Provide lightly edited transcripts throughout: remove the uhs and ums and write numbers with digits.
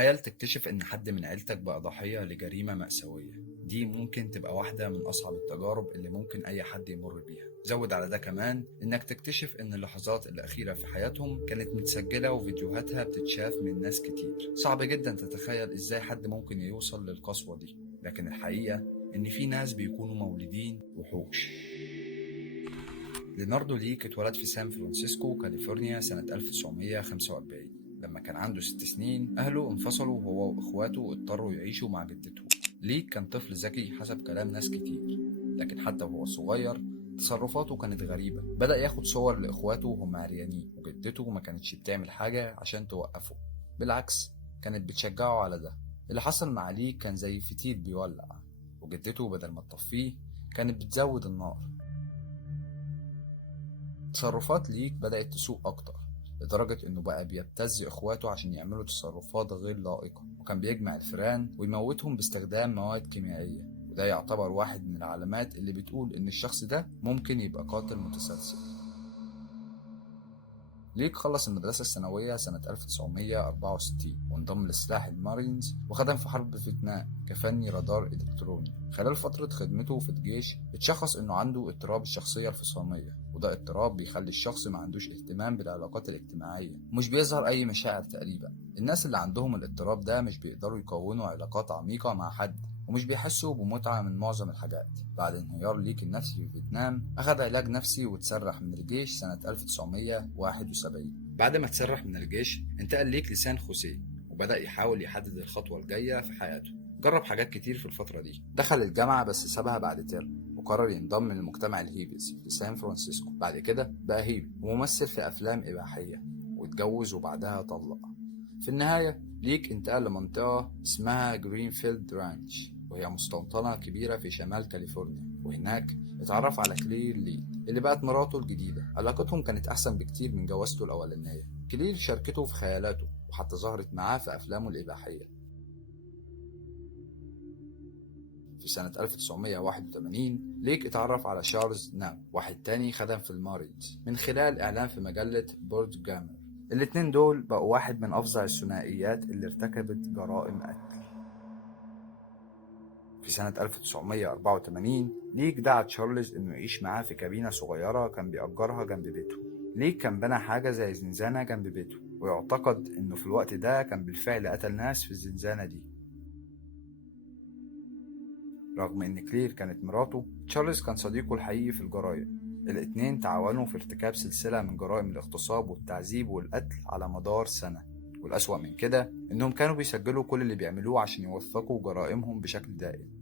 تخيل تكتشف إن حد من عيلتك بقى ضحية لجريمة مأساوية. دي ممكن تبقى واحدة من أصعب التجارب اللي ممكن أي حد يمر بيها. زود على ده كمان إنك تكتشف إن اللحظات الأخيرة في حياتهم كانت متسجلة وفيديوهاتها بتتشاف من ناس كتير. صعب جدا تتخيل إزاي حد ممكن يوصل للقسوة دي، لكن الحقيقة إن في ناس بيكونوا مولودين وحوش. ليوناردو ليك اتولد في سان فرانسيسكو كاليفورنيا سنة 1945. لما كان عنده 6 سنين أهله انفصلوا وهو وإخواته واضطروا يعيشوا مع جدته. ليك كان طفل ذكي حسب كلام ناس كتير، لكن حتى وهو صغير تصرفاته كانت غريبة. بدأ ياخد صور لإخواته وهم عريانين، وجدته ما كانتش بتعمل حاجة عشان توقفه، بالعكس كانت بتشجعه على ده. اللي حصل مع ليك كان زي فتيل بيولع، وجدته بدل ما تطفيه كانت بتزود النار. تصرفات ليك بدأت تسوء أكتر، لدرجة إنه بقى بيبتز إخواته عشان يعملوا تصرفات غير لائقة، وكان بيجمع الفئران ويموتهم باستخدام مواد كيميائية. وده يعتبر واحد من العلامات اللي بتقول إن الشخص ده ممكن يبقى قاتل متسلسل. ليك خلص المدرسة الثانوية سنة 1964 وانضم لسلاح المارينز، وخدم في حرب فيتنام كفني رادار إلكتروني. خلال فترة خدمته في الجيش اتشخص إنه عنده اضطراب الشخصية الفصامية، وده اضطراب بيخلي الشخص ما عندوش اهتمام بالعلاقات الاجتماعية ومش بيظهر أي مشاعر تقريبا. الناس اللي عندهم الاضطراب ده مش بيقدروا يكونوا علاقات عميقة مع حد، ومش بيحسوا بمتعة من معظم الحاجات. بعد انهيار ليك النفسي في فيتنام أخذ علاج نفسي وتسرح من الجيش سنة 1971. بعد ما تسرح من الجيش انتقل ليك لسان خوسيه، وبدأ يحاول يحدد الخطوة الجاية في حياته. جرب حاجات كتير في الفترة دي، دخل الجامعة بس سابها بعد ترم، وقرر ينضم لمجتمع الهيبيز في سان فرانسيسكو. بعد كده بقى هيبي وممثل في أفلام إباحية، واتجوز وبعدها طلق. في النهاية ليك انتقل لمنطقة اسمها جرينفيلد رانش، وهي مستوطنة كبيرة في شمال كاليفورنيا، وهناك اتعرف على كلير لي اللي بقت مراته الجديدة. علاقتهم كانت أحسن بكتير من جوازته الأولانية. كلير شاركته في خيالاته وحتى ظهرت معاه في أفلامه الإباحية. في سنة 1981 ليك اتعرف على شارلز نام، واحد تاني خدم في المارينز، من خلال إعلان في مجلة بورد جامر. الاتنين دول بقوا واحد من أفظع الثنائيات اللي ارتكبت جرائم قتل. في سنة 1984 ليك دعا تشارلز إنه يعيش معاه في كابينة صغيرة كان بيأجرها جنب بيته. ليك كان بنى حاجة زي زنزانة جنب بيته، ويعتقد إنه في الوقت ده كان بالفعل قتل ناس في الزنزانة دي. رغم إن كلير كانت مراته، تشارلز كان صديقه الحقيقي في الجرائم. الاتنين تعاونوا في ارتكاب سلسلة من جرائم الاغتصاب والتعذيب والقتل على مدار سنة، والأسوأ من كده إنهم كانوا بيسجلوا كل اللي بيعملوه عشان يوثقوا جرائمهم بشكل دائم.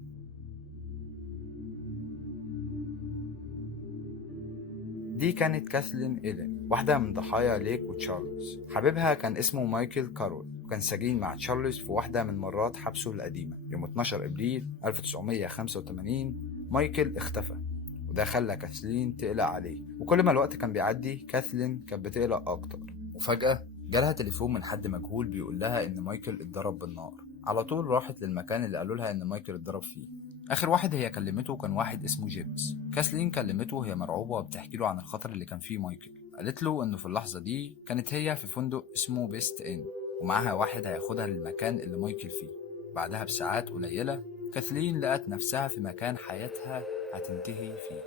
دي كانت كاثلين إيلين، واحدة من ضحايا ليك وتشارلز. حبيبها كان اسمه مايكل كارول، وكان سجين مع تشارلز في واحدة من مرات حبسه القديمة. يوم 12 إبريل 1985 مايكل اختفى، وده خلى كاثلين تقلق عليه، وكل ما الوقت كان بيعدي كاثلين كانت بتقلق أكتر. وفجأة جالها تليفون من حد مجهول بيقول لها إن مايكل اتضرب بالنار. على طول راحت للمكان اللي قالوا لها إن مايكل اتضرب فيه. آخر واحد هي كلمته كان واحد اسمه جيمس. كاثلين كلمته وهي مرعوبة وبتحكي له عن الخطر اللي كان فيه مايكل. قالت له إنه في اللحظة دي كانت هي في فندق اسمه بيست إن، ومعاها واحد هياخدها للمكان اللي مايكل فيه. بعدها بساعات قليلة كاثلين لقت نفسها في مكان حياتها هتنتهي فيه.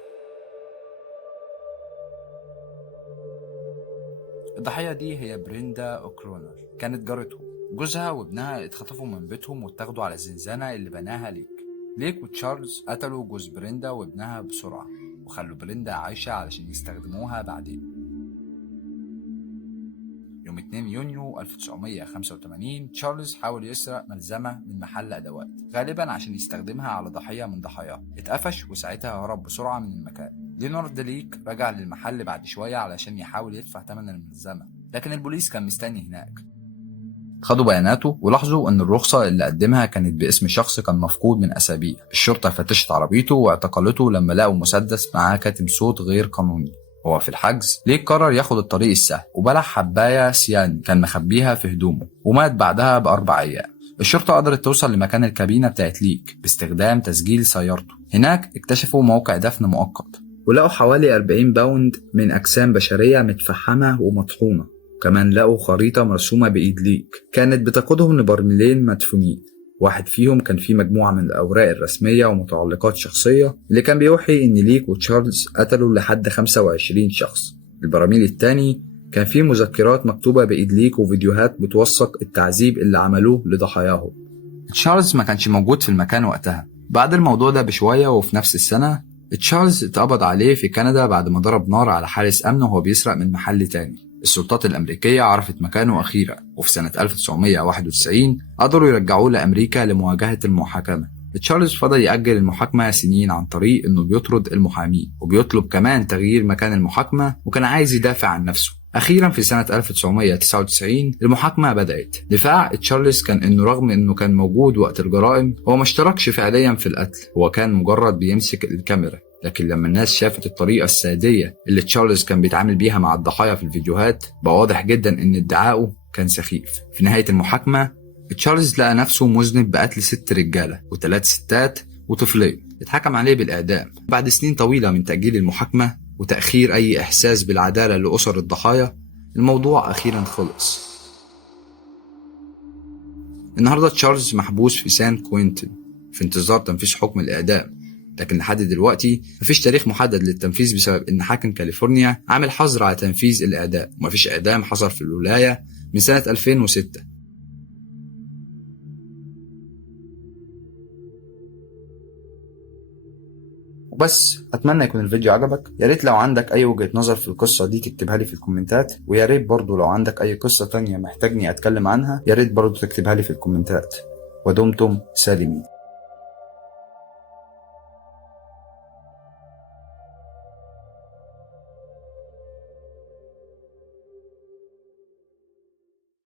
الضحية دي هي بريندا أوكرونر، كانت جارته. جوزها وابنها اتخطفوا من بيتهم واتاخدوا على الزنزانة اللي بناها ليك وتشارلز قتلوا جوز بريندا وابنها بسرعة، وخلوا بريندا عايشة علشان يستخدموها بعدين. يوم 2 يونيو 1985 تشارلز حاول يسرق ملزمة من محل أدوات، غالبا عشان يستخدمها على ضحية من ضحاياه. اتقفش وساعتها هرب بسرعة من المكان. ليونارد ليك رجع للمحل بعد شوية علشان يحاول يدفع ثمن الملزمة، لكن البوليس كان مستني هناك. خدوا بياناته ولاحظوا ان الرخصة اللي قدمها كانت باسم شخص كان مفقود من اسابيع. الشرطة فتشت عربيته واعتقلته لما لقوا مسدس معاه كاتم صوت غير قانوني. هو في الحجز ليك قرر ياخد الطريق السهل وبلع حباية سيان كان مخبيها في هدومه، ومات بعدها ب4 أيام. الشرطة قدرت توصل لمكان الكابينة بتاعت ليك باستخدام تسجيل سيارته. هناك اكتشفوا موقع دفن مؤقت، ولقوا حوالي 40 باوند من أجسام بشرية متفحمة ومطحونة. كمان لقوا خريطة مرسومة بإيد ليك كانت بتقودهم لبرميلين مدفونين. واحد فيهم كان فيه مجموعة من الأوراق الرسمية ومتعلقات شخصية اللي كان بيوحي إن ليك وتشارلز قتلوا لحد 25 شخص. البراميل التاني كان فيه مذكرات مكتوبة بإيد ليك وفيديوهات بتوثق التعذيب اللي عملوه لضحاياهم. تشارلز ما كانش موجود في المكان وقتها. بعد الموضوع ده بشوية وفي نفس السنة تشارلز اتقبض عليه في كندا بعد ما ضرب نار على حارس أمن وهو بيسرق من محل تاني. السلطات الأمريكية عرفت مكانه أخيرا، وفي سنة 1991 قدروا يرجعوه لأمريكا لمواجهة المحاكمة. تشارلز فضل يأجل المحاكمة سنين عن طريق إنه بيطرد المحامين وبيطلب كمان تغيير مكان المحاكمة، وكان عايز يدافع عن نفسه. أخيرا في سنة 1999 المحاكمة بدأت. دفاع تشارلز كان إنه رغم إنه كان موجود وقت الجرائم هو ما اشتركش فعليا في القتل، هو كان مجرد بيمسك الكاميرا. لكن لما الناس شافت الطريقة السادية اللي تشارلز كان بيتعامل بيها مع الضحايا في الفيديوهات بقى واضح جدا إن ادعاؤه كان سخيف. في نهاية المحاكمة تشارلز لقى نفسه مذنب بقتل 6 رجالة و3 ستات وطفلين. اتحكم عليه بالإعدام. بعد سنين طويلة من تأجيل المحاكمة وتأخير أي إحساس بالعدالة لأسر الضحايا الموضوع أخيرا خلص. النهاردة تشارلز محبوس في سان كوينتن في انتظار تنفيذ حكم الإعدام، لكن لحد دلوقتي مفيش تاريخ محدد للتنفيذ بسبب إن حاكم كاليفورنيا عامل حظر على تنفيذ الإعدام، ومفيش إعدام حصل في الولاية من سنة 2006. وبس أتمنى يكون الفيديو عجبك. يا ريت لو عندك أي وجهة نظر في القصة دي تكتبها لي في الكومنتات، ويا ريت برضو لو عندك أي قصة تانية محتاجني أتكلم عنها يا ريت برضو تكتبها لي في الكومنتات. ودمتم سالمين.